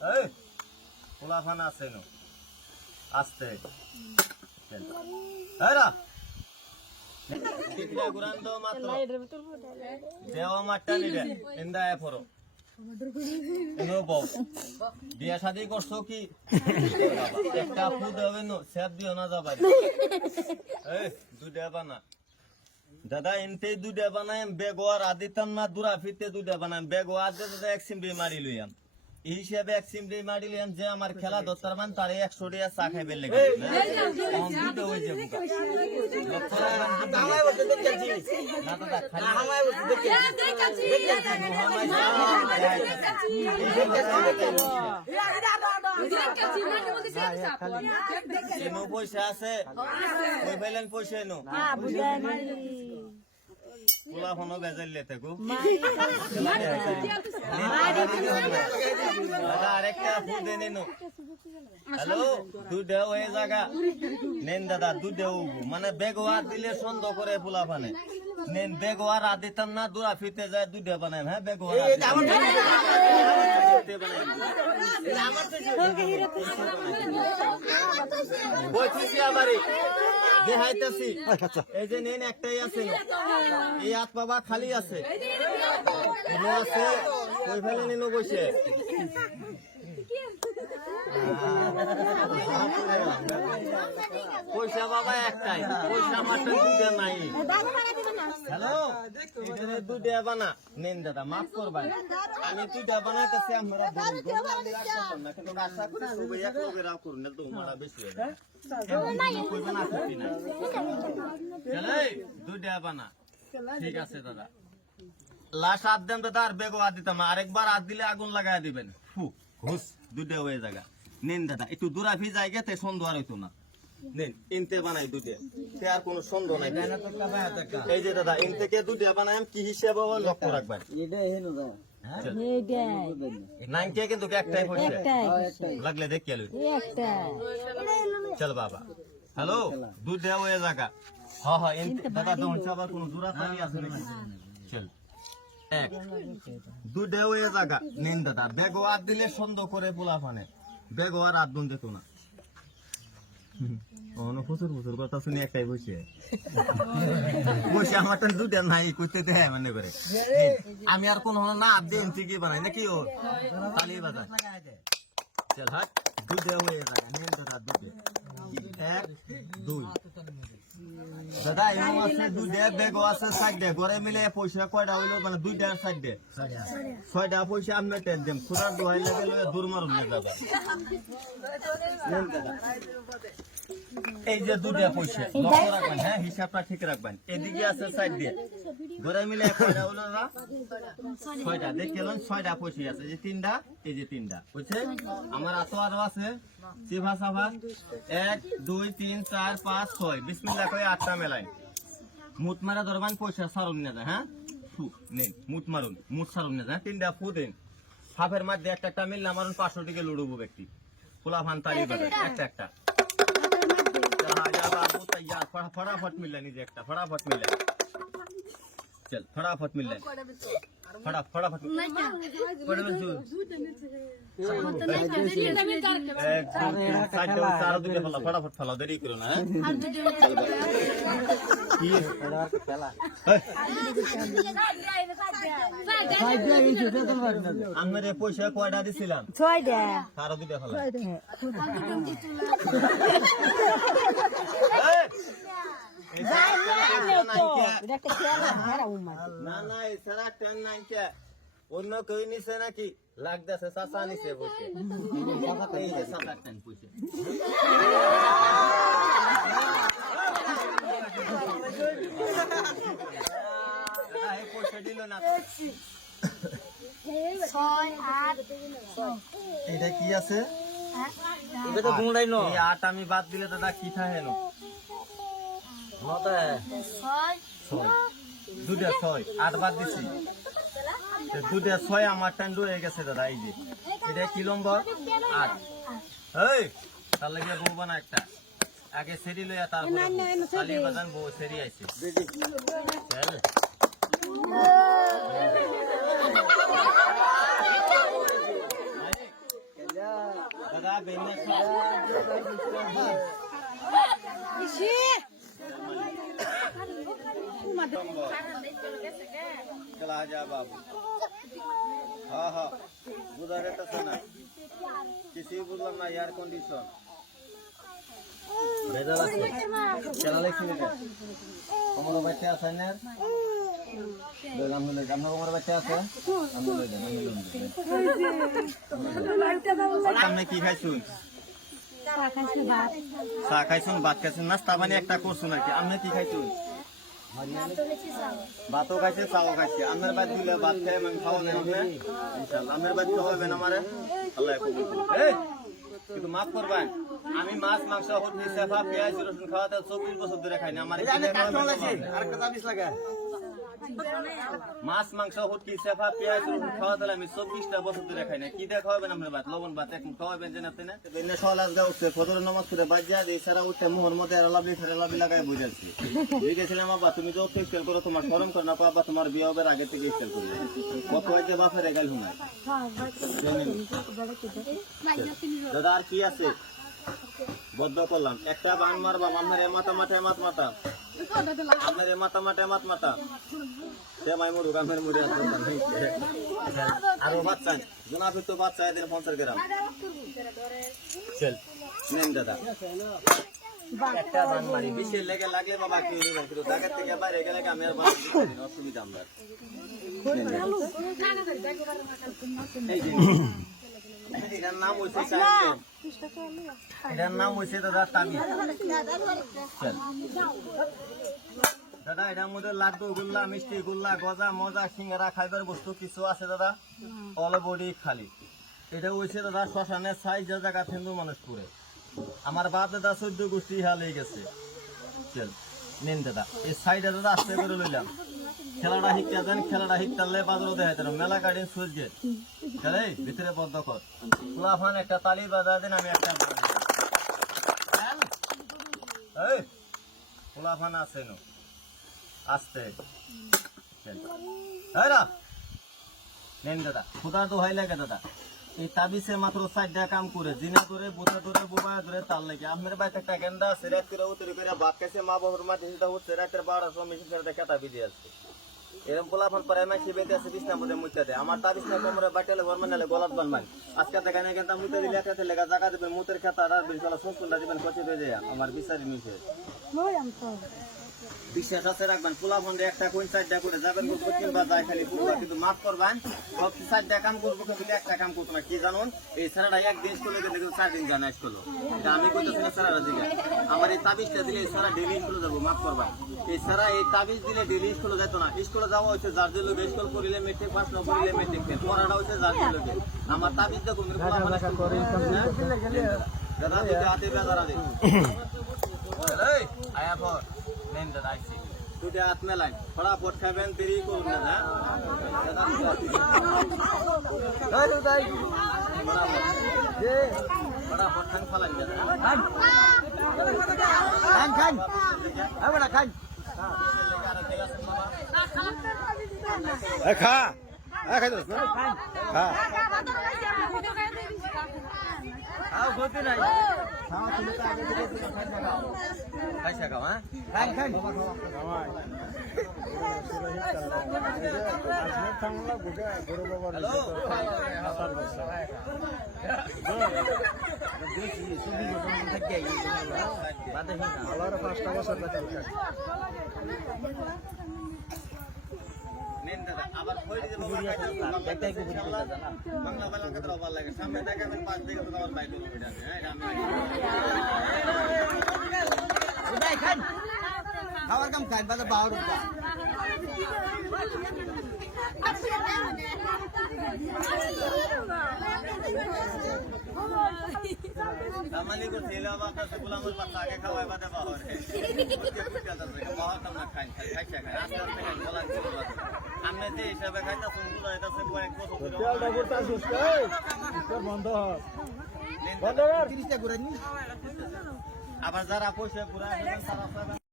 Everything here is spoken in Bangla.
এই পোলাফান আছে নো আস্তে চল এরা কিতলা গুরান দো মাত্র দেওয়া মাঠটা নিবে ইন্দা এ ফরো এনো বউ বিয়া শাদি করছো কি একটা ফুড হবে নো সেব দিও না যাবাই এই দুধে বানা দাদা ইনতে দুধে বানাই বেগোয়ার আদিতান না দুরা ফিতে দুধে বানাই বেগোয়ার দে দাদা এক সিমরি মারি লইয়াম এই হিসাবে এক সিমরি মারি লইয়াম যে আমার খেলা দত্তার মান তারে 100 টাকা চা খাইবে লাগে কম দুধে হই যাবে আমায় বলতে দেখছি না দাদা খালি আমায় বলতে দেখছি এনো পয়সা আছে কই পাইলেন পয়সা এনো পোলা ফোনো বেজাল লেতে গো আরেকটা ফুড এনো হ্যালো দুধ হয়ে জায়গা নেন দাদা দুধ মানে বেগোয়ার দিলে সন্দ করে পোলা ফানে নেন বেগোয়ার আদিতাম না দুরা ফিতে যায় দুধে বানায় হ্যাঁ বেগোয়ার বইছি আমারে দেখাইতেছি এই যে নেন একটাই আছে এই হাত বাবা খালি আছে আছে কই ফেলে নিনো বসে পয়সা বাবা একটাই পয়সা মাত্র দুধে নাই হ্যালো এখানে দুধে বানা নেন দাদা মাফ করবেন আমি দুধে বানাইতেছি আমরা আশা করি সবাই এক লোকের করুন না তোমার বেশি দুধে বানা ঠিক আছে দাদা লাশ হাত দেন দাদা আর বেগো হাত দিতাম আরেকবার হাত দিলে আগুন লাগাই দিবেন ঘুষ দুধে হয়ে জায়গা নেন দাদা একটু দূরাফি জায়গা তে সন্দেহ আর হইতো না নেন ইনতে বানাই দুধে তে আর কোনো সন্দেহ নাই এই যে দাদা ইন থেকে দুধে বানাই কি হিসাবে লক্ষ্য রাখবেন নাইনকে কিন্তু একটাই পয়সা লাগলে দেখে চল বাবা হ্যালো দুধে হয়ে জায়গা হ্যাঁ হ্যাঁ দাদা দোষ আবার কোনো দূরাফি আছে নাকি চল এক দুধে হয়ে জায়গা নিন দাদা বেগো হাত দিলে সন্দেহ করে পোলা ফানে বেগো আর হাত দিত না প্রচুর প্রচুর কথা শুনি একটাই বসে বসে আমার তো দুধে নাই করতে দেয় মানে করে আমি আর কোন না হাত দিয়ে কি বানাই নাকি ও তালি বাজায় চল হাট দুধে হয়ে জায়গা নিন দাদা দুধে এক দুই দাদা এমন আছে দুধে বেগো আছে সাইডে ঘরে মিলে পয়সা কয়টা হইলো মানে দুইটা সাইডে 6টা পয়সা আপনি টেন দেন খুদার দোহাই লাগে দূর মারুন না দাদা এই যে দুধে পয়সা লক্ষ্য রাখবেন হ্যাঁ হিসাবটা ঠিক রাখবেন এদিকে আছে সাইড দিয়ে ঘরে মিলে কয়টা হইলো না 6টা দেখলেন 6টা পয়সা আছে যে 3টা এই যে 3টা বুঝছেন আমার আরো আছে চিভা সাভা 1 2 3 4 5 6 বিসমিল্লাহ কই 8টা মেলাই মুত মারা ধরবান পয়সা সারুন না হ্যাঁ নেই মুত মারুন মুত সারুন না 3টা ফু দেন সাফের মধ্যে একটা মিললে মারুন 500 টাকা লুড়বো ব্যক্তি পোলা ফান তালি বাজায় একটা बाबू तैयार फटाफट मिल रहा नीचे एकटा फटाफट मिल रहा चल फटाफट मिल रहा फटाफट फटाफट फैलाओ देरी करो ना मेरे पैसा कयटा दिছিলাম 6টা তার দুইটা ফেলা না এছাড়া টেন নাই কে অন্য কেউ নিছে নাকি লাগতেছে চাচা নিছে বসে এই যে 7-8 টেন পয়সা এই পয়সা দিল না 6-8 এটা কি আছে এটা তো গুণাই ন এই 8 আমি বাদ দিলে দাদা কি থাকে ন নটা 6 দুটা 6 8 বাদ দিছি দুটা 6 আমার টান রয়ে গেছে দাদা এই যে এটা কি নম্বর 8 এই তার লাগে বউ বানা একটা আগে সেরি লইয়া তারপর খালি বাজান বউ সেরি আইছে চল বেনে चला जा बाबू हाँ हाँ बुझा रहता ना किसी बुझलाम ना एयर कंडीशन বেজাল আছে চলা লেখি নে কোমর বাচ্চা আছে না বেলাম হলে জানো কোমর বাচ্চা আছে আমি লই দেন আপনি কি খাইছুন চা খাইছুন ভাত খাইছুন নাস্তা মানে একটা করছুন আর কি আপনি কি খাইছুন ভাতও খাইছে চাও খাইছে আমার বাদ দিলে ভাত খাই মানে খাওয়াবেন আপনি ইনশাআল্লাহ আমার বাদ খাওয়াবেন আমারে আল্লাহ কবুল করুন এই কিন্তু মাফ করবেন আমি মাছ মাংস হলদি সেফা পেঁয়াজ রসুন খাওয়াতে 24 বছর ধরে খাই না আমার আরেকটা তাবিজ লাগা মাছ মাংস হলদি সেফা পেঁয়াজ রসুন খাওয়াতে আমি 24টা বছর ধরে খাই না কি দেখা খাওয়াবেন আমরা ভাত লবণ ভাত এক খাওয়াবেন জানেন আপনি না বেনে সলাস গা উঠছে ফজর নামাজ পড়ে বাজ্জা দেই সারা উঠে মোহর মধ্যে আলাবি ফেরে লাবি লাগায় বুঝাচ্ছি এই গেছিলাম বাবা তুমি তো ফেস্টাল করো তোমার শরম করে না বাবা তোমার বিয়ে হবে আগে থেকে ফেস্টাল করবে কত আগে বাপের গাল হুনাই দাদা আর কি আছে বদ্ধ করলাম একটা বান মারবা আমার মাথা মাথা মাথা মাথা আপনার মাথা মাথা মাথা মাথা সে মাই মুরু গামের মুড়ে আরো বাচ্চা জোনাফি তো বাচ্চা এদিন 50 গ্রাম চল নেন দাদা একটা বান মারি বিশের লেগে লাগে বাবা কি হইলো কিন্তু জায়গা থেকে বাইরে গেলে আমি আর বান অসুবিধা আমরা এটার নাম হইছে এটার নাম হইছে দাদা তাবিজ দাদা এটার মধ্যে লাড্ডু গোল্লা মিষ্টি গোল্লা গজা মজা সিঙ্গারা খাইবার বস্তু কিছু আছে দাদা অল বডি খালি এটা হইছে দাদা শ্মশানের সাইজ যে জায়গা হিন্দু মানুষ করে আমার বাপ দাদা 14 গোষ্ঠী হাল হয়ে গেছে চল নিন দাদা এই সাইডে দাদা আস্তে করে লইলাম খেলাটা শিক্ষা দেন খেলাটা শিখতালে বাজারও দেখাই দেন মেলা গাড়ি সুইচ গেট খেলে ভিতরে বদ্ধ কর ফুলাফান একটা তালি বাজা দেন আমি একটা ফুলাফান আছে নো আস্তে নেন দাদা খুদা দোহাই লাগে দাদা এই তাবিজে মাত্র 4টা কাম করে জিনা ধরে বোতা ধরে বোবা ধরে তাল লাগে আমার বাড়িতে একটা গেন্দা আছে রাত করে উতরে করে ভাত খাইছে মা বাবার মাটি সেটা হচ্ছে রাতের 12টার সময় মেশিন সেটা খেতা বিজে আছে এরকম পোলাফান পরে মাসি বেঁধে আছে বিছনা মধ্যে মুইতে দেয় আমার তাবিজ না কোমরে বাটালে গরমানালে গলাত বানবান আজকে দেখা না গেন্দা মুইতে দিলে একটা লেগা জায়গা দেবেন মুতের খেতা আর বিছালা সবটা দিবেন কচি হয়ে যায় আমার বিচারি নিছে বিশ্বাস আছে রাখবেন পোলাফান একটা কোন 4টা করে যাবেন কোন বা যায় খালি পুরো কিন্তু মাফ করবেন সব 4টা কাম করব কিন্তু একটা কাম করব না কি জানুন এই সারাটা একদিন স্কুলে গেলে 4 দিন জানা স্কুলে এটা আমি কইতেছি না সারা দিলে আমার এই তাবিজটা দিলে সারা ডেইলি স্কুলে যাব মাফ করবেন এই সারা এই তাবিজ দিলে ডেইলি স্কুলে যেত না স্কুলে যাওয়া হচ্ছে যার যে লোক স্কুল করিলে মেট্রিক পাস না করিলে মেট্রিক ফেল পড়াটা হচ্ছে যার যে লোক আমার তাবিজ দেখো মেরে পোলাফান করে দাদা দিতে হাতে বেজারা দে এই আয়া পর নেন দাদা আইছি দুটো হাত মেলান ফটাফট খাবেন দেরি করুন না ফটাফট খান ফালাই খান খান খা খাই দোস খা আও গতি নাই খাওয়া তুমি তো আগে থেকে খাও খাইছা খাও হ্যাঁ খান আবার বাংলা বাংলা কথা ভালো লাগে সামনে দেখাবেন 5 দিকে তো আবার বাইরে খাওয়ার কাম খাই বাজে 12 রুপা আমানি को थैला वाका से गुलामर पत्ता के खवाए बादे बाहर है बहुत हम खाई खाई खाई आस्ते आस्ते बोला हमने যে হিসাবে খাইতা শুনগুলো এটা সে কয়েক বছর ধরে তেলটা করতাছিস এই বন্ধ বন্ধ কর 30টা ঘুরানি আবার যারা পয়সা ঘুরায় তারা